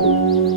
Música